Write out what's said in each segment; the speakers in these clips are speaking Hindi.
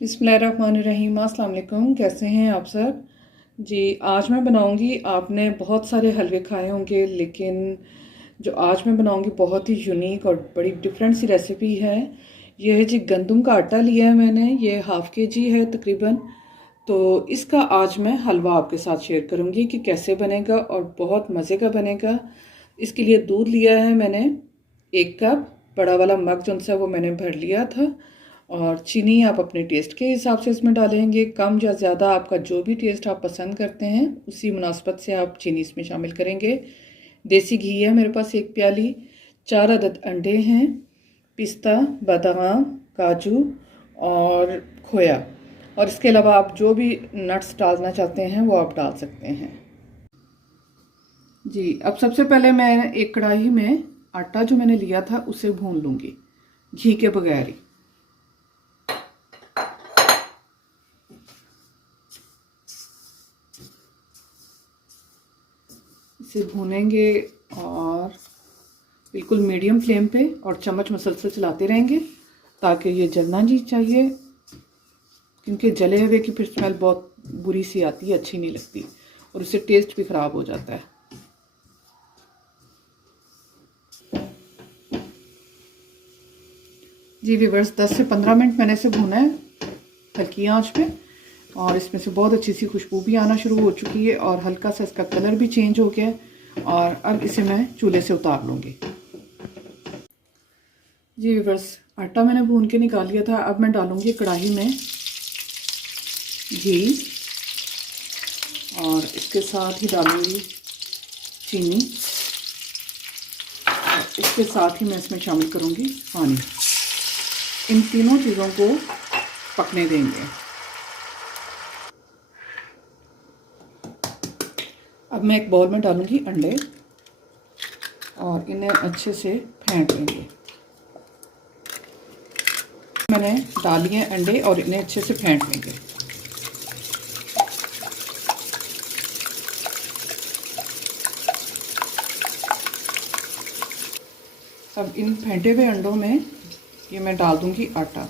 बिस्मिल्लाहिर्रहमानिर्रहीम। अस्सलाम वालेकुम। कैसे हैं आप सब जी। आज मैं बनाऊंगी, आपने बहुत सारे हलवे खाए होंगे, लेकिन जो आज मैं बनाऊंगी बहुत ही यूनिक और बड़ी डिफरेंट सी रेसिपी है। ये है जी, गंदम का आटा लिया है मैंने, ये हाफ़ केजी है तकरीबन। तो इसका आज मैं हलवा आपके साथ शेयर करूंगी कि कैसे बनेगा और बहुत मज़े का बनेगा। इसके लिए दूध लिया है मैंने 1 कप, बड़ा वाला मग जो सा वो मैंने भर लिया था। और चीनी आप अपने टेस्ट के हिसाब से इसमें डालेंगे, कम या ज़्यादा आपका जो भी टेस्ट आप पसंद करते हैं उसी मुनासबत से आप चीनी इसमें शामिल करेंगे। देसी घी है मेरे पास 1 प्याली, 4 अदद अंडे हैं, पिस्ता, बादाम, काजू और खोया। और इसके अलावा आप जो भी नट्स डालना चाहते हैं वो आप डाल सकते हैं जी। अब सबसे पहले मैं एक कढ़ाई में आटा जो मैंने लिया था उसे भून लूँगी घी के बगैर ही। इसे भूनेंगे और बिल्कुल मीडियम फ्लेम पे, और चम्मच मसलसल चलाते रहेंगे ताकि ये जलना नहीं चाहिए, क्योंकि जले हुए की फिर स्मेल बहुत बुरी सी आती है, अच्छी नहीं लगती और उससे टेस्ट भी ख़राब हो जाता है। जी व्यूअर्स, 10 से 15 मिनट मैंने इसे भूना है हल्की आंच पे, और इसमें से बहुत अच्छी सी खुशबू भी आना शुरू हो चुकी है और हल्का सा इसका कलर भी चेंज हो गया है। और अब इसे मैं चूल्हे से उतार लूँगी जी व्यूअर्स। आटा मैंने भून के निकाल लिया था। अब मैं डालूँगी कढ़ाई में घी और इसके साथ ही डालूँगी चीनी, और इसके साथ ही मैं इसमें शामिल करूँगी पानी। इन तीनों चीज़ों को पकने देंगे। अब मैं एक बाउल में डालूँगी अंडे और इन्हें अच्छे से फेंट लेंगे। मैंने डाल लिए अंडे और इन्हें अच्छे से फेंट लेंगे। अब इन फेंटे हुए अंडों में ये मैं डाल दूंगी आटा,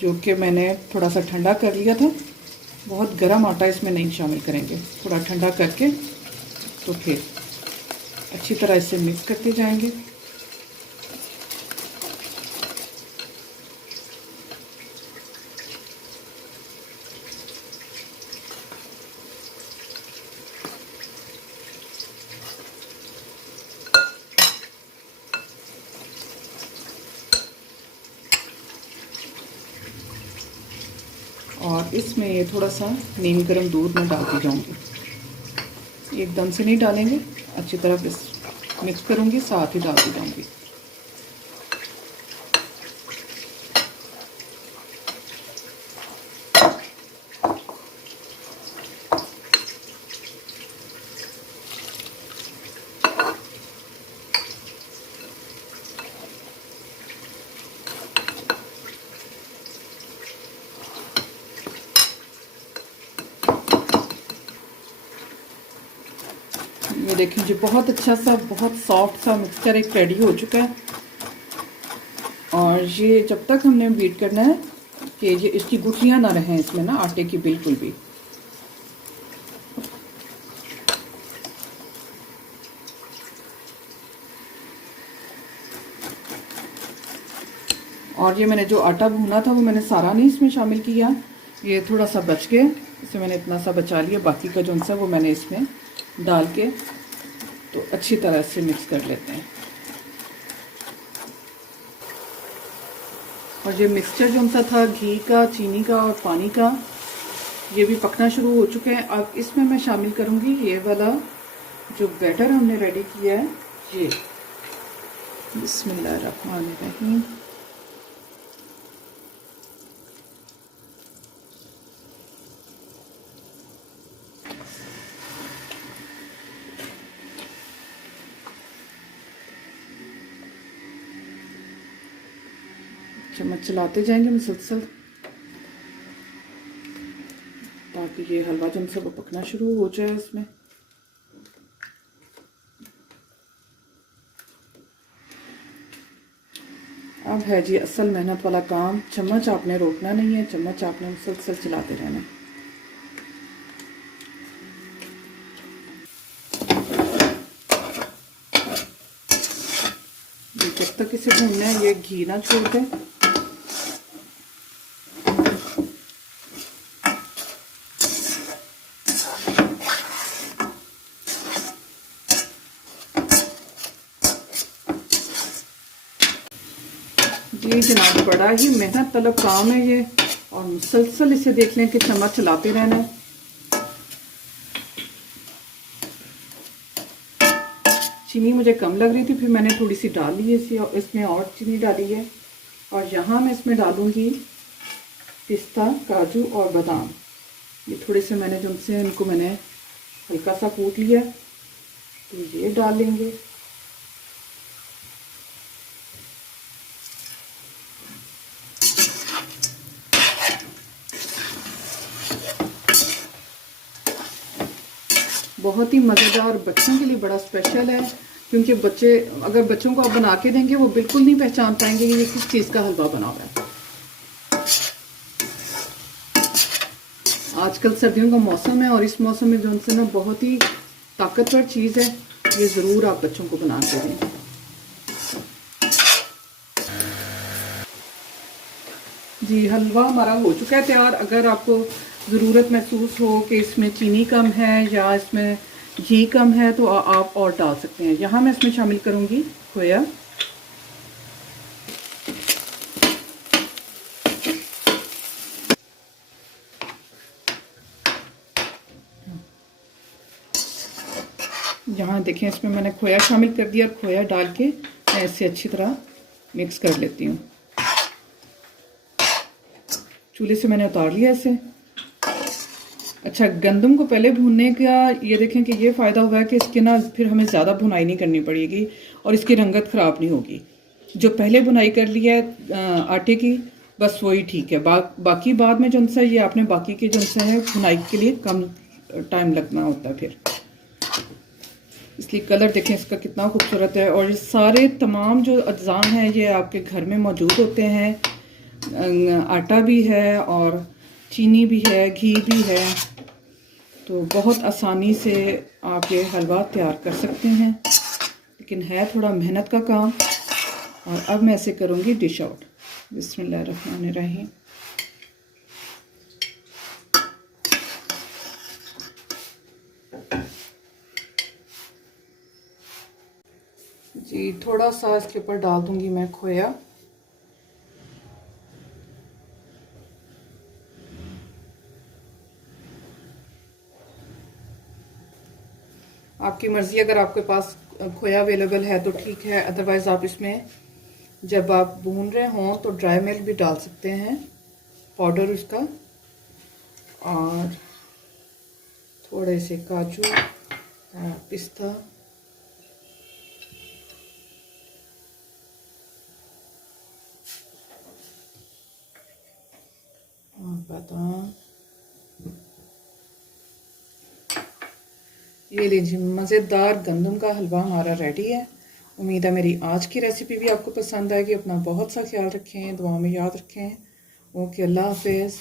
जो कि मैंने थोड़ा सा ठंडा कर लिया था। बहुत गर्म आटा इसमें नहीं शामिल करेंगे, थोड़ा ठंडा करके तो फिर अच्छी तरह इसे मिक्स करते जाएंगे। और इसमें ये थोड़ा सा नीम गर्म दूध मैं डालती जाऊंगी, एकदम से नहीं डालेंगे, अच्छी तरह मिक्स करूंगी, साथ ही डालती जाऊंगी। ये देखिए जी, बहुत अच्छा सा, बहुत सॉफ्ट सा मिक्सचर एक रेडी हो चुका है। और ये जब तक हमने बीट करना है कि ये इसकी गुठलियाँ ना रहें इसमें ना, आटे की बिल्कुल भी। और ये मैंने जो आटा भूना था वो मैंने सारा नहीं इसमें शामिल किया, ये थोड़ा सा बच गया, इसे मैंने इतना सा बचा लिया। बाकी का जो सा वो मैंने इसमें डाल के तो अच्छी तरह से मिक्स कर लेते हैं। और ये मिक्सचर जो सा था घी का, चीनी का और पानी का, ये भी पकना शुरू हो चुके हैं। अब इसमें मैं शामिल करूँगी ये वाला जो बैटर हमने रेडी किया है, ये। बिस्मिल्लाहिर्रहमानिर्रहीम। चम्मच चलाते जाएंगे मुसलसल ताकि ये हलवा जो सा वो पकना शुरू हो जाए इसमें। अब है जी असल मेहनत वाला काम। चम्मच आपने रोकना नहीं है, चम्मच आपने मुसलसल चलाते रहना है। जब तक इसे भूनना है ये घी ना छोड़ दें। जी जनाब, बड़ा ही मेहनत तलब काम है ये, और मुसलसल इसे देख लें कि चम्मच चलाते रहना है। चीनी मुझे कम लग रही थी, फिर मैंने थोड़ी सी डाल ली है इसमें और चीनी डाली है। और यहाँ मैं इसमें डालूंगी पिस्ता, काजू और बादाम। ये थोड़े से मैंने जो उनसे इनको मैंने हल्का सा कूट लिया, तो ये डाल लेंगे। बहुत ही मज़ेदार, बच्चों के लिए बड़ा स्पेशल है, क्योंकि अगर बच्चों को आप बना के देंगे वो बिल्कुल नहीं पहचान पाएंगे कि ये किस चीज़ का हलवा बना हुआ है। आजकल सर्दियों का मौसम है और इस मौसम में जो उनसे ना बहुत ही ताकतवर चीज़ है, ये ज़रूर आप बच्चों को बना के दें। जी हलवा हमारा हो चुका है तैयार। अगर आपको ज़रूरत महसूस हो कि इसमें चीनी कम है या इसमें घी कम है तो आप और डाल सकते हैं। यहाँ मैं इसमें शामिल करूँगी खोया। यहाँ देखें, इसमें मैंने खोया शामिल कर दिया और खोया डाल के मैं इसे अच्छी तरह मिक्स कर लेती हूँ। चूल्हे से मैंने उतार लिया इसे। अच्छा, गंदम को पहले भूनने का ये देखें कि ये फ़ायदा हुआ है कि इसके ना फिर हमें ज़्यादा भुनाई नहीं करनी पड़ेगी और इसकी रंगत ख़राब नहीं होगी। जो पहले भुनाई कर लिया है आटे की, बस वही ठीक है। बाकी बाद में जो सा ये आपने बाकी के जो सा है भुनाई के लिए कम टाइम लगना होता है फिर, इसलिए कलर देखें इसका कितना खूबसूरत है। और ये सारे तमाम जो अज्जाम हैं ये आपके घर में मौजूद होते हैं। आटा भी है और चीनी भी है, घी भी है, तो बहुत आसानी से आप ये हलवा तैयार कर सकते हैं, लेकिन है थोड़ा मेहनत का काम। और अब मैं इसे करूँगी डिश आउट। बिस्मिल्लाहिर्रहमानिर्रहीम। जी थोड़ा सा इसके ऊपर डाल दूंगी मैं खोया। आपकी मर्ज़ी, अगर आपके पास खोया अवेलेबल है तो ठीक है, अदरवाइज़ आप इसमें जब आप भून रहे हों तो ड्राई मिल्क भी डाल सकते हैं, पाउडर उसका, और थोड़े से काजू, पिस्ता, और बादाम। ये लीजिए, मज़ेदार गंदम का हलवा हमारा रेडी है। उम्मीद है मेरी आज की रेसिपी भी आपको पसंद आएगी। अपना बहुत सा ख्याल रखें, दुआ में याद रखें। ओके, अल्लाह हाफिज़।